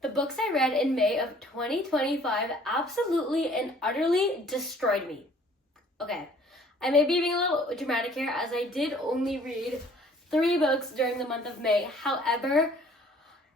The books I read in May of 2025 absolutely and utterly destroyed me. Okay, I may be being a little dramatic here as I did only read 3 books during the month of May. However,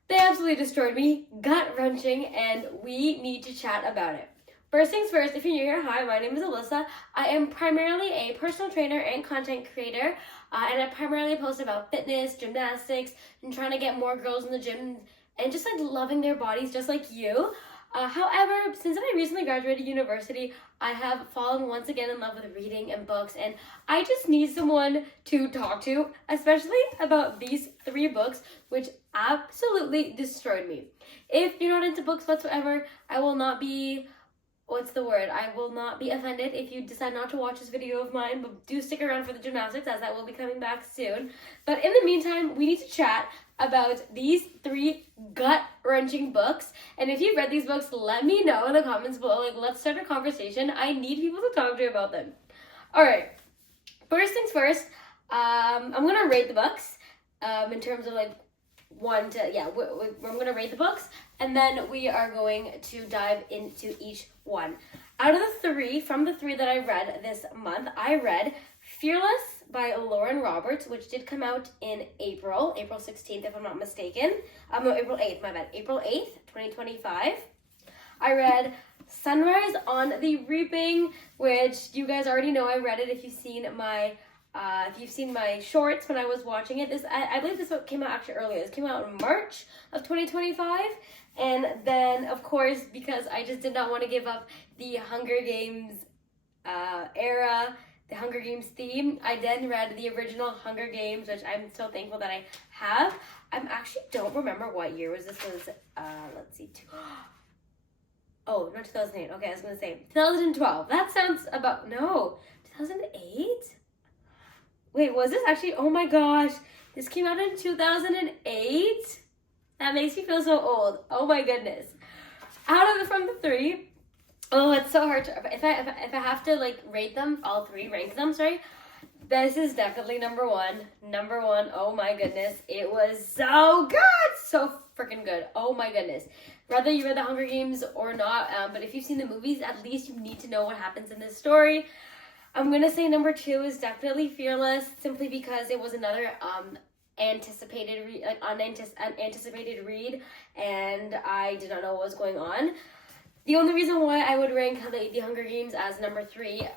they absolutely destroyed me, gut-wrenching, and we need to chat about it. First things first, if you're new here, hi, my name is Alyssa. I am primarily a personal trainer and content creator, and I primarily post about fitness, gymnastics, and trying to get more girls in the gym and just like loving their bodies just like you. However, since I recently graduated university, I have fallen once again in love with reading and books, and I just need someone to talk to, especially about these 3 books, which absolutely destroyed me. If you're not into books whatsoever, I will not be offended if you decide not to watch this video of mine, but do stick around for the gymnastics as that will be coming back soon. But in the meantime, we need to chat about these 3 gut-wrenching books. And if you've read these books, let me know in the comments below. Let's start a conversation. I need people to talk to about them. All right. First things first, I'm going to rate the books in terms of I'm going to rate the books, and then we are going to dive into each one. Out of from the 3 that I read this month, I read Fearless by Lauren Roberts, which did come out in April 16th, if I'm not mistaken. No, April 8th, my bad. April 8th, 2025. I read Sunrise on the Reaping, which you guys already know I read it if you've seen my shorts when I was watching it. I believe this book came out actually earlier. This came out in March of 2025. And then, of course, because I just did not want to give up the Hunger Games era, the Hunger Games theme, I then read the original Hunger Games, which I'm so thankful that I have. I actually don't remember what year was this. Was let's see. Oh, not 2008. Okay, I was going to say 2012. That sounds about, no, 2008? Wait, was this actually, oh my gosh, this came out in 2008? That makes me feel so old. Oh my goodness. From the 3, oh, it's so hard to, if I have to rate them, all 3, rank them, sorry, this is definitely number 1. Number 1, oh my goodness, it was so good, so freaking good. Oh my goodness. Whether you read the Hunger Games or not, but if you've seen the movies, at least you need to know what happens in this story. I'm going to say number 2 is definitely Fearless, simply because it was another unanticipated read, and I did not know what was going on. The only reason why I would rank the Hunger Games as number 3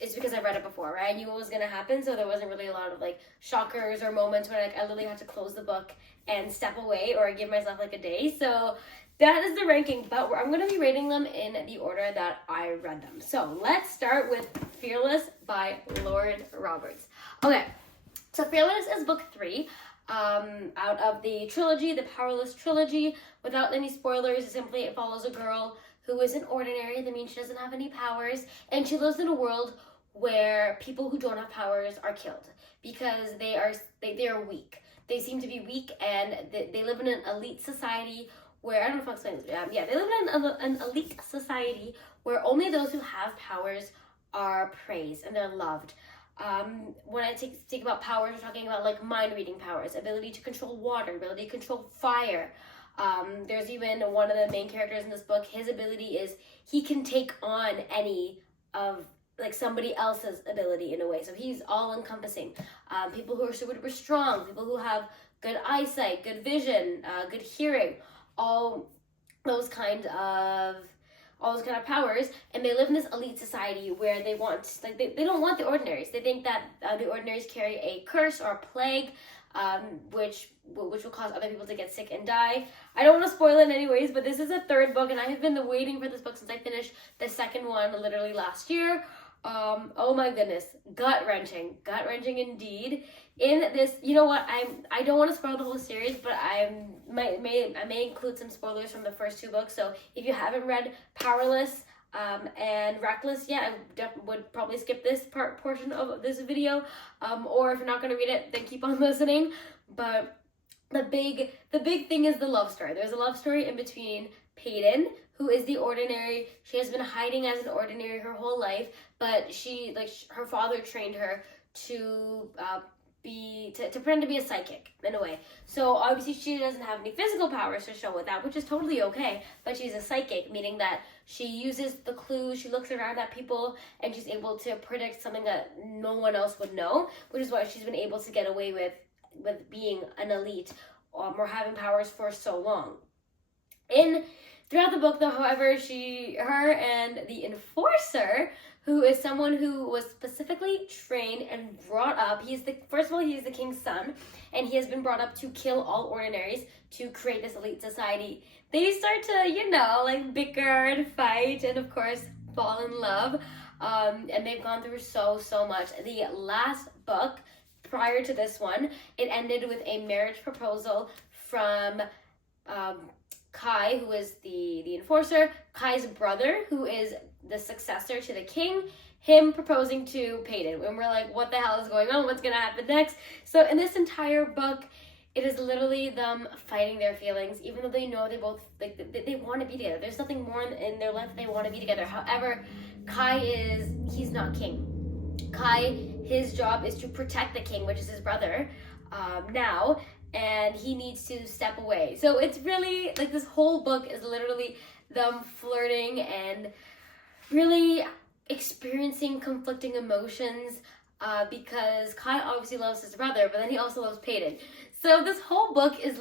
is because I read it before, right? I knew what was going to happen, so there wasn't really a lot of shockers or moments where I literally had to close the book and step away or give myself a day. So that is the ranking, but I'm going to be rating them in the order that I read them. So let's start with Fearless by Lauren Roberts. Okay, so Fearless is book 3 out of the trilogy, the Powerless trilogy. Without any spoilers, simply it follows a girl who isn't ordinary. That means she doesn't have any powers, and she lives in a world where people who don't have powers are killed because they are weak. They seem to be weak, and they live in an elite society where, I don't know if I'll explain this, they live in an elite society where only those who have powers are praised and they're loved. When I think about powers, we're talking about mind reading powers, ability to control water, ability to control fire. There's even one of the main characters in this book, his ability is he can take on any of somebody else's ability in a way. So he's all encompassing. People who are super strong, people who have good eyesight, good vision, good hearing, all those kind of powers, and they live in this elite society where they want they don't want the ordinaries. They think that the ordinaries carry a curse or a plague, which will cause other people to get sick and die. I don't want to spoil it anyways, but this is a 3rd book, and I have been waiting for this book since I finished the 2nd one literally last year. Oh my goodness, gut-wrenching indeed. In this, you know what, I don't want to spoil the whole series, but I may include some spoilers from the first 2 books. So if you haven't read Powerless and Reckless yet, I would probably skip this portion of this video, or if you're not going to read it, then keep on listening. But the big thing is the love story. There's a love story in between Peyton, who is the ordinary. She has been hiding as an ordinary her whole life, but her father trained her to to pretend to be a psychic in a way. So obviously she doesn't have any physical powers to show with that, which is totally okay, but she's a psychic, meaning that she uses the clues, she looks around at people, and she's able to predict something that no one else would know, which is why she's been able to get away with being an elite or having powers for so long. Throughout the book, though, however, her and the Enforcer, who is someone who was specifically trained and brought up. First of all, he's the king's son, and he has been brought up to kill all ordinaries to create this elite society. They start to, bicker and fight, and of course, fall in love. And they've gone through so much. The last book, prior to this one, it ended with a marriage proposal from Kai, who is the Enforcer, Kai's brother, who is the successor to the king, him proposing to Peyton. And we're like, what the hell is going on? What's going to happen next? So in this entire book, it is literally them fighting their feelings, even though they know they both, they want to be together. There's nothing more in their life that they want to be together. However, he's not king. Kai, his job is to protect the king, which is his brother, now, and he needs to step away. So it's really, this whole book is literally them flirting and really experiencing conflicting emotions, because Kai obviously loves his brother, but then he also loves Peyton. So this whole book is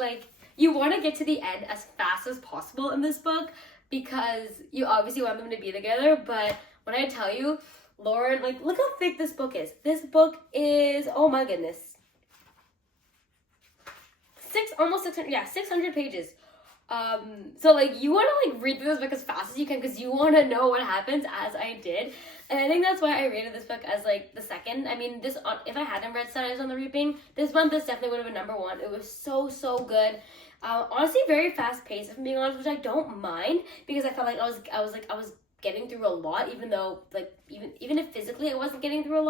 you want to get to the end as fast as possible in this book, because you obviously want them to be together, but when I tell you, Lauren, look how thick this book is. This book is, oh my goodness, 600 pages. So you want to read through this book as fast as you can, because you want to know what happens, as I did. And I think that's why I rated this book as the second. I mean, if I hadn't read Studies on the Reaping this month, this definitely would have been number one. It was so good. Honestly, very fast paced, if I'm being honest, which I don't mind, because I felt like I was getting through a lot, even though even if physically I wasn't getting through a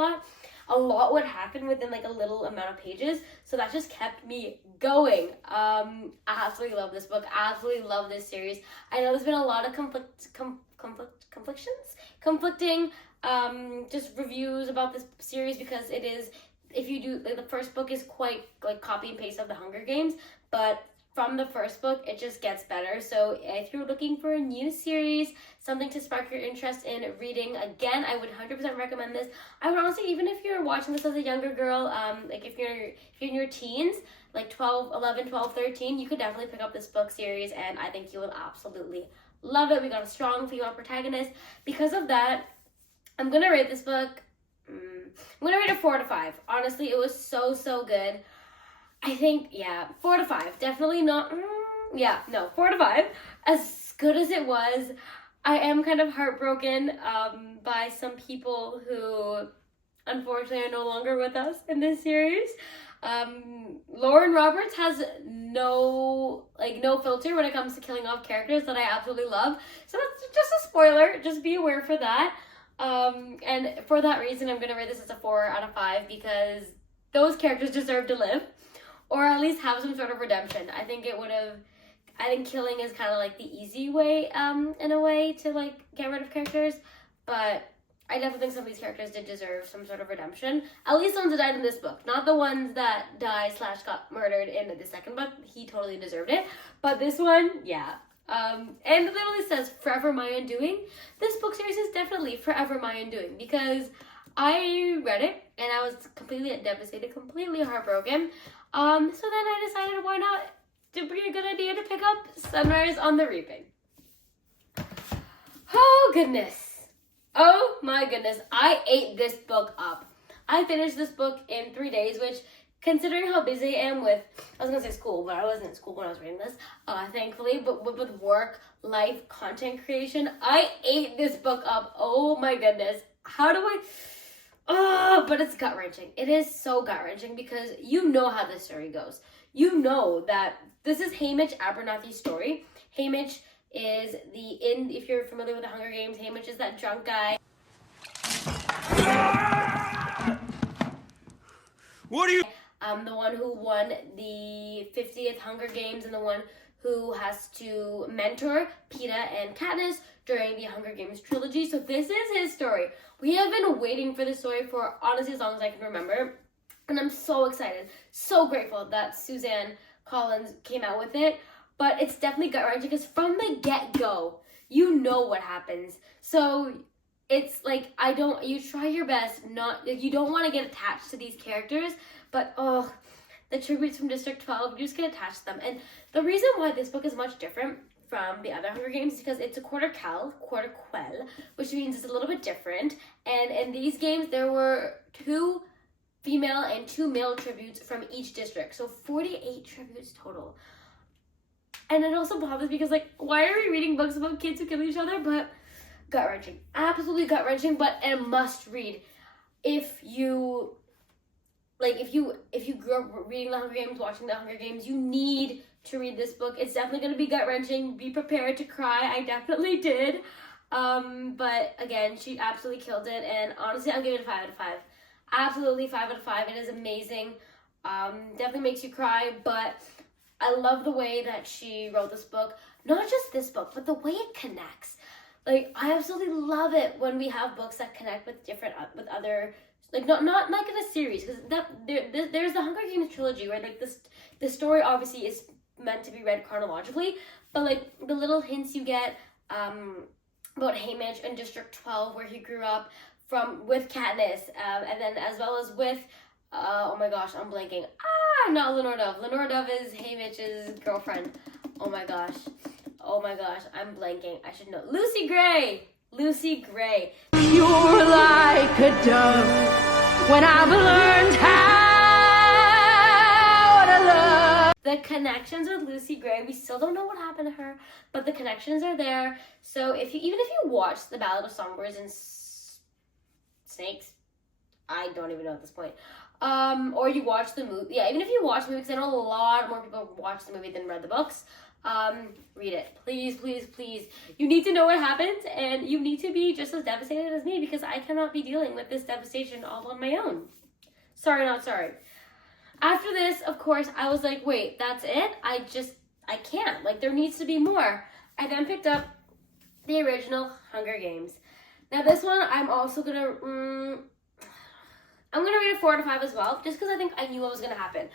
lot would happen within a little amount of pages. So that just kept me going. I absolutely love this book. I absolutely love this series. I know there's been a lot of conflicting just reviews about this series, because it is, if you do, the first book is quite copy and paste of the Hunger Games, but from the first book, it just gets better. So if you're looking for a new series, something to spark your interest in reading, again, I would 100% recommend this. I would honestly, even if you're watching this as a younger girl, if you're in your teens, 11, 12, 13, you could definitely pick up this book series, and I think you will absolutely love it. We got a strong female protagonist. Because of that, I'm going to rate this book, I'm going to rate it 4 to 5. Honestly, it was so good. I think, 4 to 5. Definitely not, 4 to 5. As good as it was, I am kind of heartbroken by some people who, unfortunately, are no longer with us in this series. Lauren Roberts has no filter when it comes to killing off characters that I absolutely love. So that's just a spoiler. Just be aware for that. And for that reason, I'm going to rate this as a 4 out of 5, because those characters deserve to live, or at least have some sort of redemption. I think killing is kind of the easy way, in a way, to get rid of characters, but I definitely think some of these characters did deserve some sort of redemption. At least the ones that died in this book, not the ones that died / got murdered in the second book. He totally deserved it, but this one, and it literally says forever my undoing. This book series is definitely forever my undoing, because I read it and I was completely devastated, completely heartbroken. So then I decided, why not, to be a good idea to pick up Sunrise on the Reaping. Oh goodness. Oh my goodness. I ate this book up. I finished this book in 3 days, which, considering how busy I am with, I was going to say school, but I wasn't in school when I was reading this, thankfully, but with work, life, content creation, I ate this book up. Oh my goodness. How do I... but it's gut-wrenching. It is so gut-wrenching, because you know how this story goes. You know that this is Haymitch Abernathy's story. Haymitch is if you're familiar with the Hunger Games, Haymitch is that drunk guy. What are you... The one who won the 50th Hunger Games, and the one who has to mentor Peeta and Katniss during the Hunger Games trilogy. So this is his story. We have been waiting for this story for, honestly, as long as I can remember. And I'm so excited, so grateful that Suzanne Collins came out with it. But it's definitely gut-wrenching because from the get-go, you know what happens. So it's like, you try your best not, like, you don't want to get attached to these characters, but the tributes from District 12, you just get attached to them. And the reason why this book is much different from the other Hunger Games is because it's a quarter quell, which means it's a little bit different. And in these games, there were 2 female and 2 male tributes from each district. So 48 tributes total. And it also bothers me because, like, why are we reading books about kids who kill each other? But gut-wrenching. Absolutely gut-wrenching, but a must-read. If you grew up reading the Hunger Games, watching the Hunger Games, you need to read this book. It's definitely going to be gut-wrenching. Be prepared to cry. I definitely did. But again, she absolutely killed it. And honestly, I'll give it a 5 out of 5. Absolutely 5 out of 5. It is amazing. Definitely makes you cry, but I love the way that she wrote this book. Not just this book, but the way it connects. Like, I absolutely love it when we have books that connect with other, like, not like in a series, because there's the Hunger Games trilogy where, like, the story obviously is meant to be read chronologically, but, like, the little hints you get about Haymitch in District 12 where he grew up with Katniss, and then as well as with oh my gosh, I'm blanking. Not Lenore Dove. Lenore Dove is Haymitch's girlfriend. Oh my gosh, I'm blanking. I should know. Lucy Gray. You're like a dove when I've learned how to love. The connections with Lucy Gray, we still don't know what happened to her, but the connections are there. So even if you watch The Ballad of Songbirds and Snakes, I don't even know at this point. Or you watch the movie. Yeah, even if you watch the movie, because I know a lot more people watch the movie than read the books. Read it. Please, please, please. You need to know what happens, and you need to be just as devastated as me, because I cannot be dealing with this devastation all on my own. Sorry, not sorry. After this, of course, I was like, wait, that's it? I can't. Like, there needs to be more. I then picked up the original Hunger Games. Now, this one, I'm also gonna, I'm gonna rate it 4 out of 5 as well, just because I knew what was gonna happen.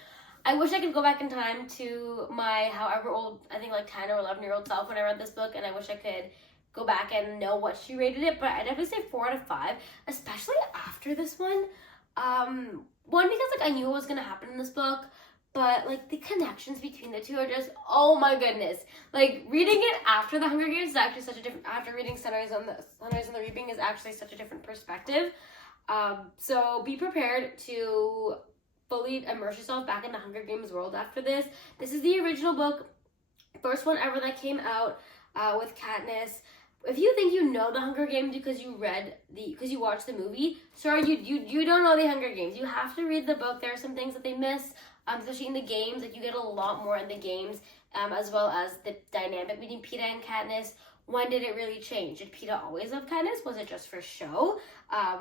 I wish I could go back in time to my however old, I think like 10 or 11-year-old self when I read this book, and I wish I could go back and know what she rated it, but I'd definitely say 4 out of 5, especially after this one. One, because like I knew what was gonna happen in this book, but like the connections between the two are just, oh my goodness. Like, reading it after the Hunger Games is actually such a different, after reading Sunrise on the Reaping is actually such a different perspective. So be prepared to fully immerse yourself back in the Hunger Games world after this. This is the original book, first one ever that came out with Katniss. If you think you know the Hunger Games because you watched the movie, sorry, you don't know the Hunger Games. You have to read the book. There are some things that they miss, especially in the games. Like, you get a lot more in the games, as well as the dynamic between Peeta and Katniss. When did it really change? Did Peeta always love Katniss? Was it just for show?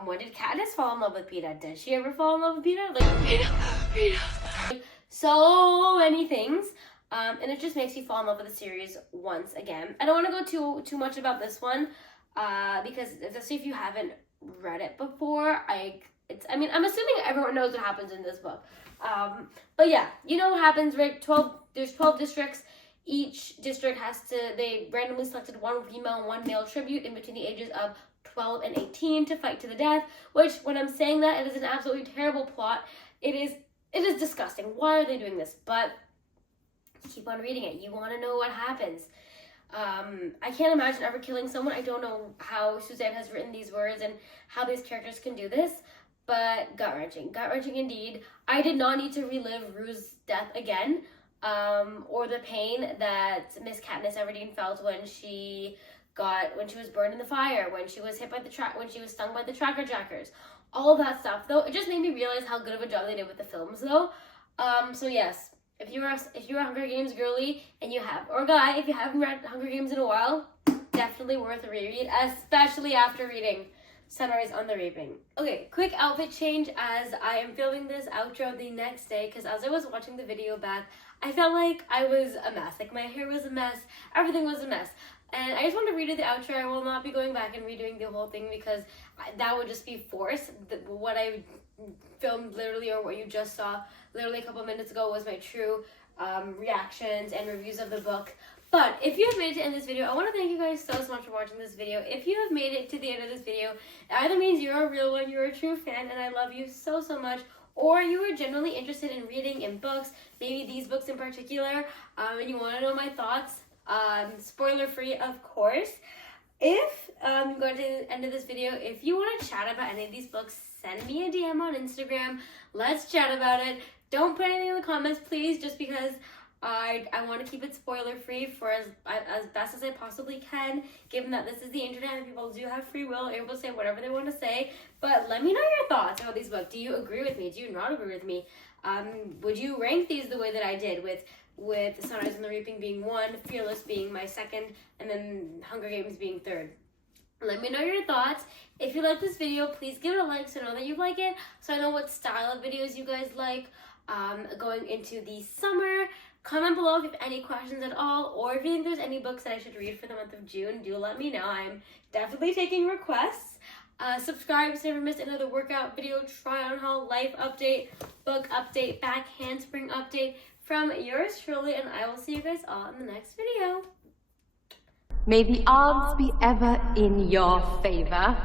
When did Katniss fall in love with Peeta? Did she ever fall in love with Peeta? Like, so many things. And it just makes you fall in love with the series once again. I don't want to go too much about this one, because especially if you haven't read it before, I'm assuming everyone knows what happens in this book. But yeah, you know what happens, right? There's 12 districts. Each district they randomly selected 1 female and 1 male tribute in between the ages of 12 and 18 to fight to the death, which, when I'm saying that, it is an absolutely terrible plot. It is disgusting. Why are they doing this? But keep on reading it. You want to know what happens. I can't imagine ever killing someone. I don't know how Suzanne has written these words and how these characters can do this, but gut-wrenching. Gut-wrenching indeed. I did not need to relive Rue's death again, or the pain that Miss Katniss Everdeen felt when she was burned in the fire, when she was hit by when she was stung by the Tracker Jackers. All of that stuff, though, it just made me realize how good of a job they did with the films, though. So yes, if you're a Hunger Games girly or guy, if you haven't read Hunger Games in a while, definitely worth a reread, especially after reading Sunrise on the Reaping. Okay, quick outfit change as I am filming this outro the next day, because as I was watching the video back, I felt like I was a mess. Like, my hair was a mess, everything was a mess. And I just want to redo the outro. I will not be going back and redoing the whole thing because that would just be forced. What I filmed literally, or what you just saw literally a couple minutes ago, was my true reactions and reviews of the book. But if you have made it to the end of this video, I want to thank you guys so much for watching this video. If you have made it to the end of this video, it either means you're a real one, you're a true fan, and I love you so much, or you are genuinely interested in reading in books, maybe these books in particular, and you want to know my thoughts, spoiler free of course. If going to the end of this video, if you want to chat about any of these books, send me a DM on Instagram. Let's chat about it. Don't put anything in the comments, please, just because I want to keep it spoiler free for as best as I possibly can, given that this is the internet and people do have free will, able to say whatever they want to say. But let me know your thoughts about these books. Do you agree with me? Do you not agree with me? Would you rank these the way that I did, with The Sunrise and the Reaping being 1, Fearless being my 2nd, and then Hunger Games being 3rd? Let me know your thoughts. If you like this video, please give it a like so I know that you like it, so I know what style of videos you guys like going into the summer. Comment below if you have any questions at all, or if you think there's any books that I should read for the month of June. Do let me know. I'm definitely taking requests. Subscribe so you never miss another workout video, try-on haul, life update, book update, back handspring update from yours truly, and I will see you guys all in the next video. May the odds be ever in your favor.